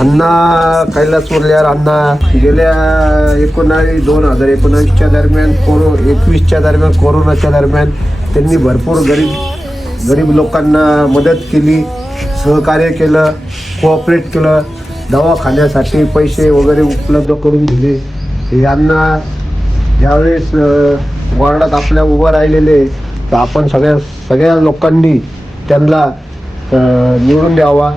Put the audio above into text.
अण्णा कैलास मुरलीधर अण्णा गेल्या 2019च्या दरम्यान 21च्या दरम्यान कोरोनाच्या दरम्यान त्यांनी भरपूर गरीब लोकांना मदत केली, सहकार्य केलं, कोऑपरेट केलं, दवाखान्यासाठी पैसे वगैरे उपलब्ध करून दिले. हे अण्णा ज्यावेळेस वॉर्डात आपल्या उभं राहिलेले तर आपण सगळ्या लोकांनी त्यांना निवडून द्यावा.